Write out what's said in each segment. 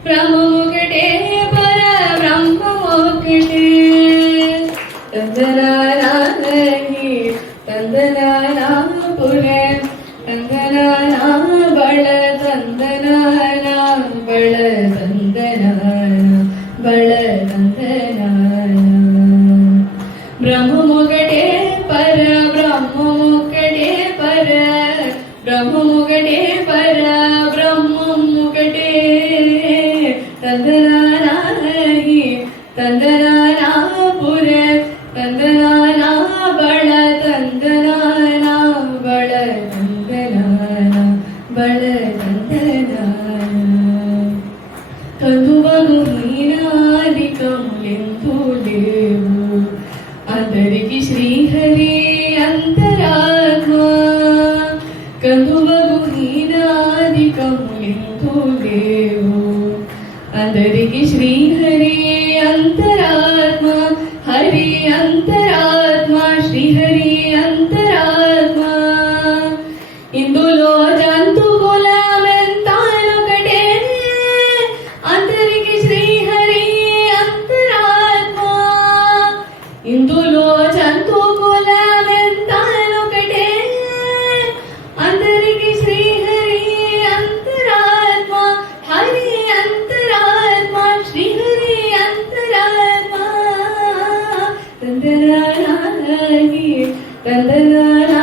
ಬ್ರಹ್ಮಮುಕಟೇ ಪರ ಬ್ರಹ್ಮಮುಕಟೇ ತಂದನಾರಾಹಿ ತಂದನಾನ ಪುರ ತಂದನಾನ ಬಳ ತಂದನಾನ ಬಳ ತಂದನಾನ ಬಳ ತಂದನಾನ ಬ್ರಹ್ಮಮುಕಟೇ ಪರ ಬ್ರಹ್ಮಮುಕಟೇ ಪರ ಬ್ರಹ್ಮಮುಕಟೇ ಪರ ಬ್ರಹ್ಮಮುಕಟೇ ತಂದನಾರಾಹಿ ತಂದನಾನ ಪುರ ತಂದನಾನ ಬಳ ತಂದನಾನ ಬಳ ತಂದನಾನ ಬಳ ತಂದನಾನ కందువను హీనాదికములెంతో లేవు అందరికి శ్రీహరి అంతరాత్మ కందువను హీనాదికములెంతో లేవు అందరికి శ్రీహరి అంతరాత్మ హరి అంతరాత్మ శ్రీహరి అంతరాత్మ ఇందులో జంతువుల మెంతానొకటే అందరికి శ్రీహరి అంతరాత్మ ఇందులో జంతువుల మెంతానొకటే అందరికి శ్రీహరి అంతరాత్మ హరి అంతరాత్మ శ్రీహరి అంతరాత్మ తందనారాహి తందనానా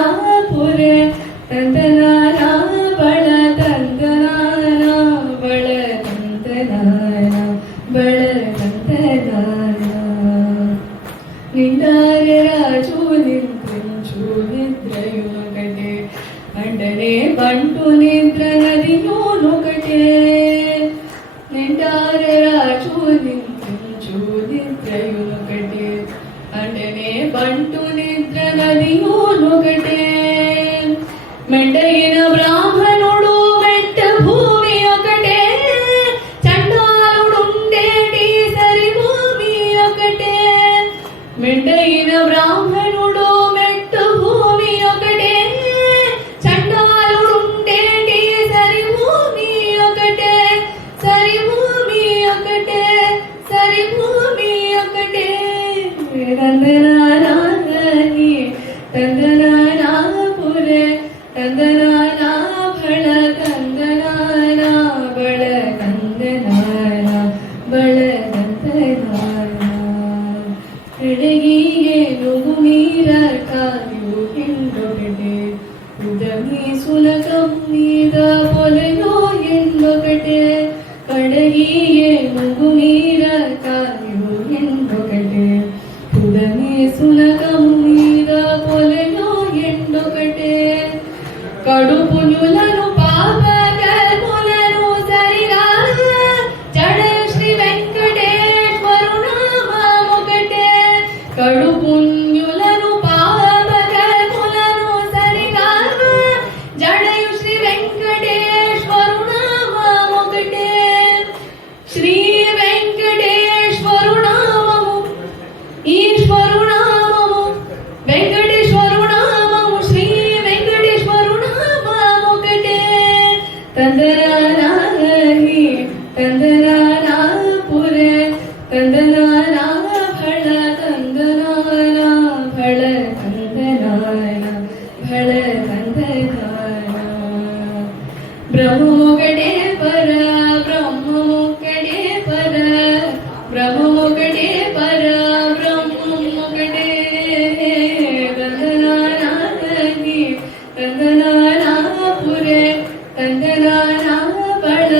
పుర ತಂದನಾನ ಬಳ ತಂದನಾನ ಬಳ ತಂದನಾನ ಬಳ ತಂದನಾನ ನಿಂದಾರೆ ರಾಜು ನಿಂತ್ರಿಂಚು ನಿದ್ರಯುನೊಕಟೆ ಅಂಡನೆ ಬಂಟು ನಿದ್ರ ನದಿಯೋನೊಕಟೆ ನಿಂದಾರೆ ರಾಜು ನಿಂತ್ರಿಂಚು ನಿದ್ರಯುನೊಕಟೆ ಅಂಡನೆ ಬಂಟು ನಿದ್ರ ನದಿಯೋನೊಕಟೆ మెండైన బ్రాహ్మణుడు మెట్ట భూమి ఒకటే చండాలుడుండేటి సరి భూమి ఒకటే మెండైన బ్రాహ్మణుడు మెట్ట భూమి ఒకటే చండాలుడుండేటి సరి భూమి ఒకటే సరి భూమి ఒకటే సరి భూమి ఒకటే తందనారాహి తందనానా పుర ತಂದನಾನ ಬಳ ತಂದನಾನ ಬಳ ತಂದನಾನ ಬಳ ತಂದನಾನ ಎಡಗಿಗೆ ನುಗು ನೀರ ಕಾಯು ಎಂದೊಕಟೆ ಉದಮಿ ಸುಲಕಂ ನೀದ ಪೊಲೆಯೋ ಎಂದೊಕಟೆ ಕಡಗಿಗೆ ನುಗು ನೀರ ಕಾಯು ಎಂದೊಕಟೆ ಉದಮಿ ಸುಲಕಂ ನೀದ ಪೊಲೆಯೋ ಎಂದೊಕಟೆ కడుపునులను పాప కల్పులను సరిగా జడ శ్రీ వెంకటేశ్వరు నామముకటే కడుపుణ్యులను పాప కల్పులను సరిగా జడయు శ్రీ వెంకటేశ్వరు నామముకటే శ్రీ వెంకటేశ్వరు నామము ఈశ్వరు నామము వెంకటేశ్వరు నామము శ్రీ ತಂದನಾರಾಹಿ ತಂದನಾನ ಪುರ ತಂದನಾನ ಬಳ ತಂದನಾನ ಬಳ ತಂದನಾನ ಬಳ ತಂದನಾನ ಬ್ರಹ್ಮಮುಕಟೇ ಪರ ಬ್ರಹ್ಮಮುಕಟೇ ಪರ ಬ್ರಹ್ಮಮುಕಟೇ ಪರ ಬ್ರಹ್ಮಮುಕಟೇ ತಂದನಾರಾಹಿ ತಂದನಾನ ಪುರ ತಂದನಾನ ಬಳ